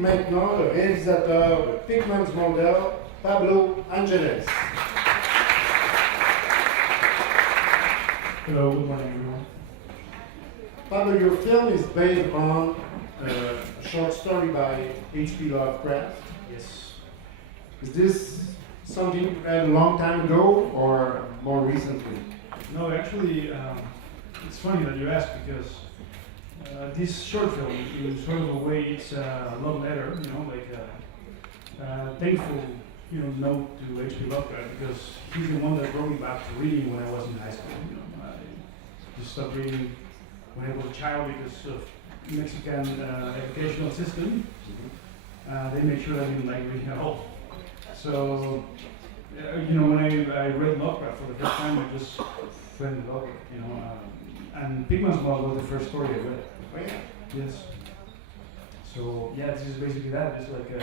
maintenant le réalisateur de Pickman's modèle, Pablo Ángeles. Hello, good morning everyone. Pablo, your film is based on a short story by H.P. Lovecraft. Yes. Is this something you read a long time ago or more recently? No, actually, it's funny that you ask because this short film, in sort of a way, it's a love letter, like a thankful, note to H.P. Lovecraft because he's the one that brought me back to reading when I was in high school. I just stopped reading when I was a child because of Mexican educational system. They made sure I didn't like reading at all. So, when I read Lovecraft for the first time, I just fell in love with it, and Pickman's Mod was the first story I read. Oh, yeah. Yes. So, yeah, this is basically that, just like a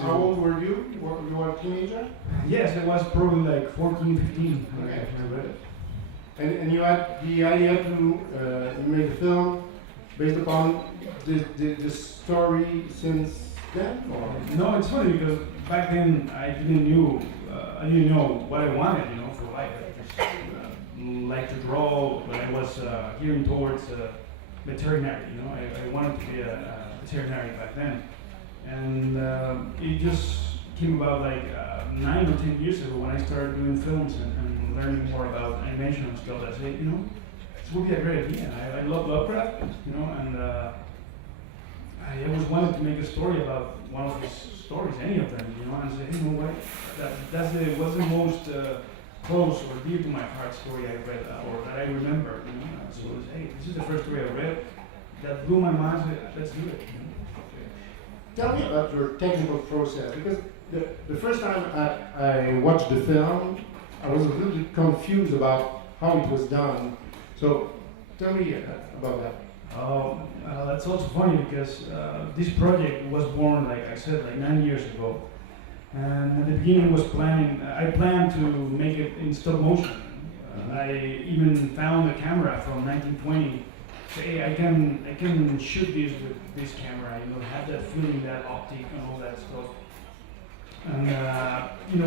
How old were you? You were a teenager? Yes, I was probably like 14, 15 when Okay. I read it. And you had the idea to make a film based upon the story since then? Or? No, it's funny because back then I didn't know what I wanted, for life. I just like to draw. When I was gearing towards veterinary, I wanted to be a veterinary back then, and it just came about like 9 or 10 years ago when I started doing films and learning more about animation and stuff. I said, this would be a great idea. I love Lovecraft, and I always wanted to make a story about one of his stories, any of them, and say, what? What's the most close or dear to my heart story I read or that I remember, So it was, hey, this is the first story I read that blew my mind. So let's do it. Tell me about your technical process, because the first time I watched the film, I was a little bit confused about how it was done. So tell me about that. That's also funny because this project was born, like I said, like 9 years ago. And at the beginning I planned to make it in stop motion. I even found a camera from 1920. Hey, I can shoot this with this camera, have that feeling, that optic and all that stuff. And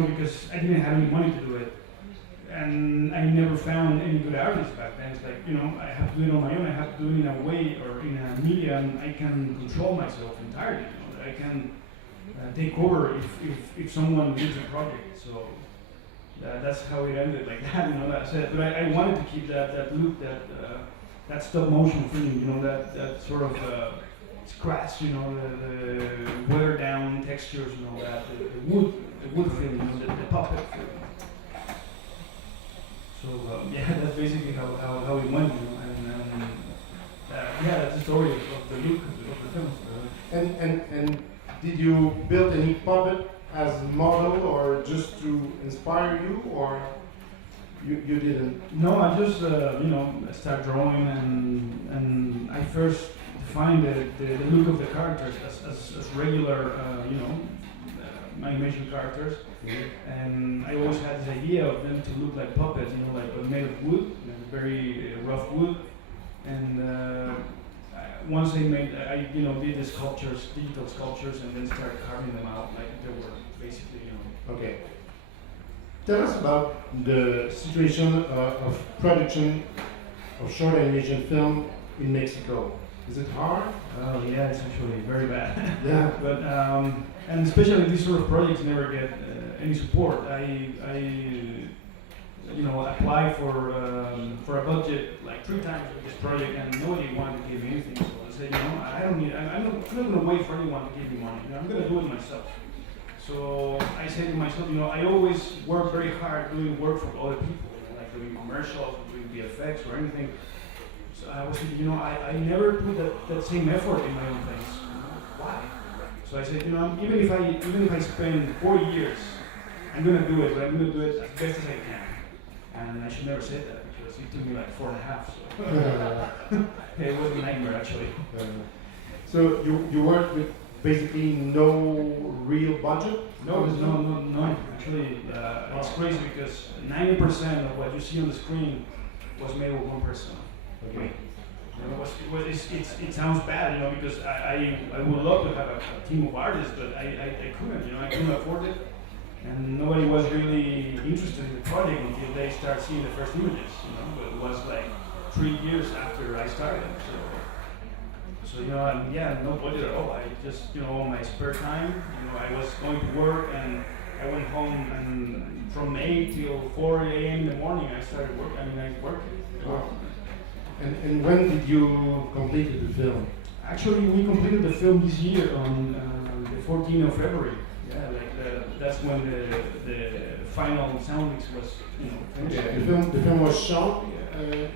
because I didn't have any money to do it. And I never found any good artists back then. It's like, I have to do it on my own. I have to do it in a way or in a medium I can control myself entirely. That I can take over if someone leaves a project. So that's how it ended, like that. That's it. But I wanted to keep that look, that stop motion feeling. That sort of scratch. The weathered down textures. The wood feeling. The puppet feeling. So that's basically how it went, that's the story of the look of the film. And did you build any puppet as a model or just to inspire you, or you didn't? No, I just I started drawing and I first defined the look of the characters as regular animation characters. And I always had this idea of them to look like puppets, like made of wood, very rough wood. And once I did the sculptures, digital sculptures, and then started carving them out like they were basically, Okay. Tell us about the situation of production of short animation film in Mexico. Is it hard? Oh yeah, it's actually very bad. Yeah. But and especially these sort of projects never get any support. I apply for a budget like 3 times for this project, and nobody wanted to give me anything. So I said, I'm not going to wait for anyone to give me money. I'm going to do it myself. So I said to myself, I always work very hard doing work for other people, like doing commercials, doing VFX or anything. So I was thinking, I never put that same effort in my own things. Why? So I said, even if I spend 4 years, I'm gonna do it, but I'm gonna do it as best as I can. And I should never say that because it took me like 4.5. So it was a nightmare actually. So you worked with basically no real budget? No, there's no. Actually, it's crazy because 90% of what you see on the screen was made with one person. Okay. You know, it sounds bad, you know, because I would love to have a team of artists, but I couldn't, you know, I couldn't afford it. And nobody was really interested in the project until they start seeing the first images, you know, but it was like 3 years after I started. So you know, and yeah, no budget at all. I just, you know, on my spare time, you know, I was going to work and I went home and from 8 till 4 a.m. in the morning I started work. I mean, I worked. Wow. And when did you complete the film? Actually, we completed the film this year on the 14th of February. Yeah, like that's when the final sound mix was, you know, finished. Yeah, the film was shot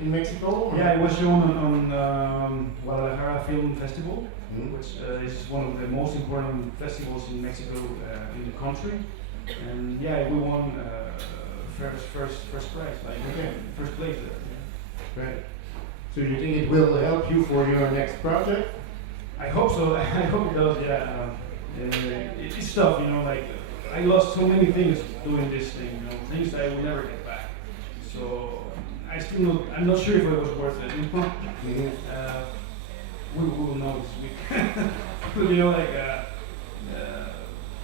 in Mexico? Or? Yeah, it was shown on Guadalajara Film Festival, which is one of the most important festivals in Mexico in the country. And yeah, we won first prize, like first place there. Right. So you think it will help you for your next project? I hope so. I hope it does. Yeah. It's tough, you know. Like I lost so many things doing this thing. You know, things that I will never get back. So I'm not sure if it was worth it. You know? We will know this week. But you know, like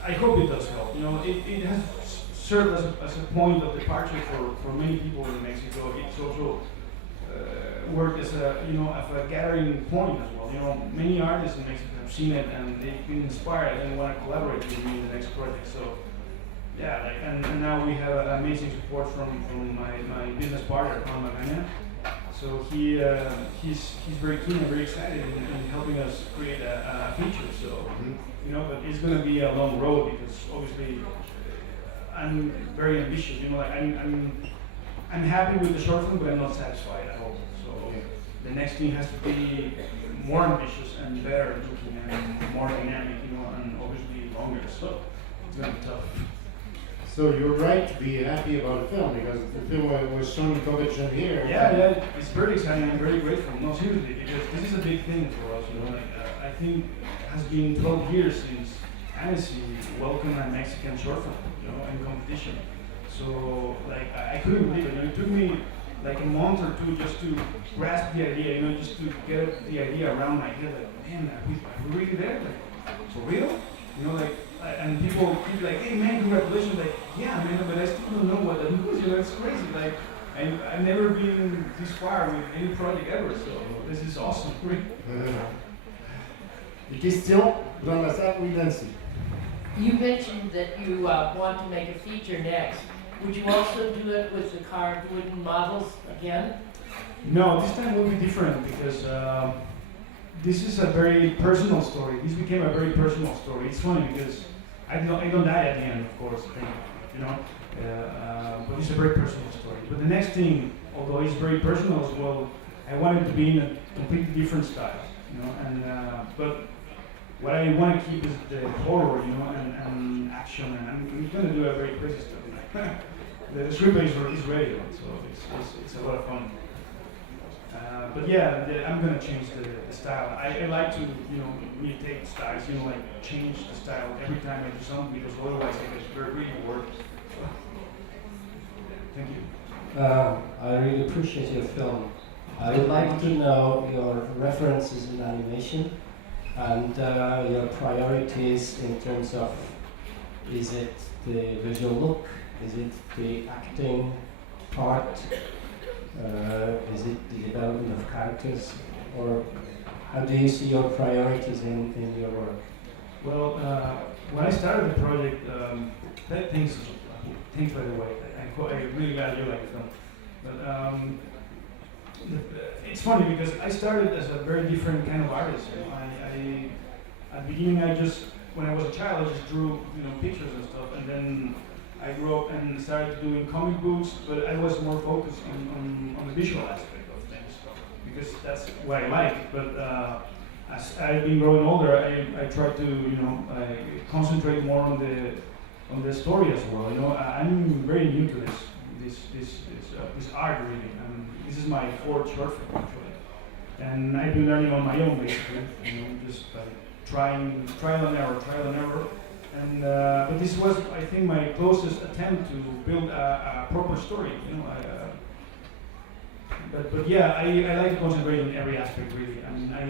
I hope it does help. You know, it has served as a point of departure for many people in Mexico. It's also worked as a gathering point as well. You know, many artists in Mexico have seen it and they've been inspired and want to collaborate with me in the next project. So yeah, like and now we have amazing support from my business partner, Pablo Ángeles. So he's very keen and very excited in helping us create a feature. So you know, but it's going to be a long road because obviously I'm very ambitious. You know, like I'm happy with the short film, but I'm not satisfied at all. So the next thing has to be more ambitious and better looking and more dynamic, you know, and obviously longer. So it's gonna be tough. So you're right to be happy about the film because the film was shown in competition here. Yeah, it's very exciting. I'm very grateful. No, seriously, because this is a big thing for us. You know, like I think it has been 12 years since Annecy welcomed a Mexican short film, you know, in competition. So like I couldn't believe it. You know, it took me like a month or two just to grasp the idea. You know, just to get the idea around my head. Like, man, are we really there? Like, for real? You know, like, and people keep like, hey man, congratulations. Like, yeah, man, but I still don't know what that means. You know, it's crazy. Like, I've never been this far with any project ever. So this is awesome. Des questions dans la salle? Oui, Nancy. You mentioned that you want to make a feature next. Would you also do it with the carved wooden models again? No, this time will be different because this is a very personal story. This became a very personal story. It's funny because I don't die at the end, of course, you know. But it's a very personal story. But the next thing, although it's very personal as well, I want it to be in a completely different style, you know. And but what I want to keep is the horror, you know, and action, and I'm going to do a very crazy stuff. The screenplay is ready, so it's a lot of fun. But yeah, I'm going to change the style. I like to, you know, mutate styles, you know, like change the style every time I do something because otherwise I get very bored. So, thank you. I really appreciate your film. I would like to know your references in animation and your priorities in terms of, is it the visual look, is it the acting part, is it the development of characters, or how do you see your priorities in your work? Well, when I started the project, thanks by the way, I really glad you like the film. But it's funny because I started as a very different kind of artist. You know, at the beginning, when I was a child, I just drew, you know, pictures and stuff, and then I grew up and started doing comic books, but I was more focused on the visual aspect of things because that's what I like. But as I've been growing older, I try to, you know, concentrate more on the story as well. You know, I'm very new to this art really. This is my fourth short film actually, and I've been learning on my own basically. You know, just trial and error. And but this was, I think, my closest attempt to build a proper story. You know, But yeah, I like to concentrate on every aspect really. I mean, I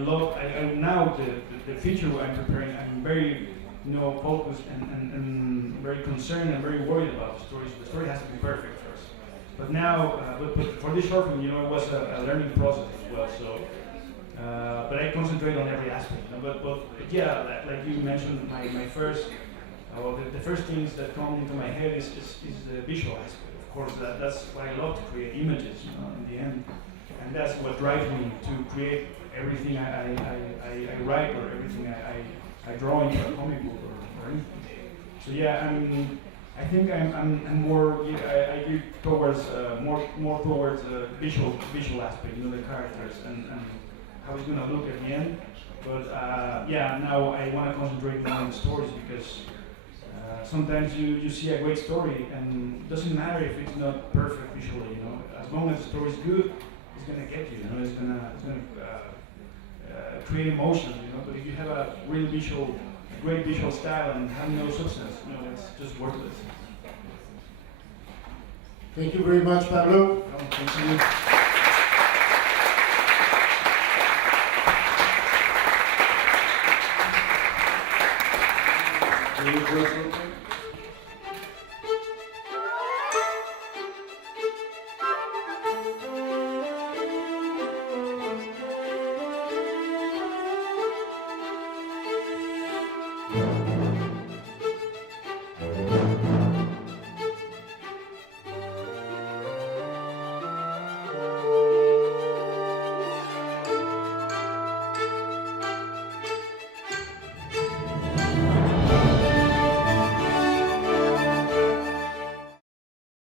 now the feature I'm preparing, I'm very, focused and very concerned and very worried about the story. So the story has to be perfect first. But now, but for this short film, it was a learning process as well. So, but I concentrate on every aspect. But yeah, like you mentioned, my first, the first things that come into my head is the visual aspect. Of course, that's what I love to create images, in the end, and that's what drives me to create everything I write or everything I draw into a comic book or anything. So yeah, I think I'm more, I gear towards more towards visual aspect, the characters and how it's gonna look at the end. But yeah, now I want to concentrate more on the stories because. Sometimes you see a great story and it doesn't matter if it's not perfect visually, as long as the story is good, it's gonna get you, it's gonna create emotion, but if you have a great visual style and have no substance, it's just worthless. Thank you very much, Pablo. Thank you. Any questions?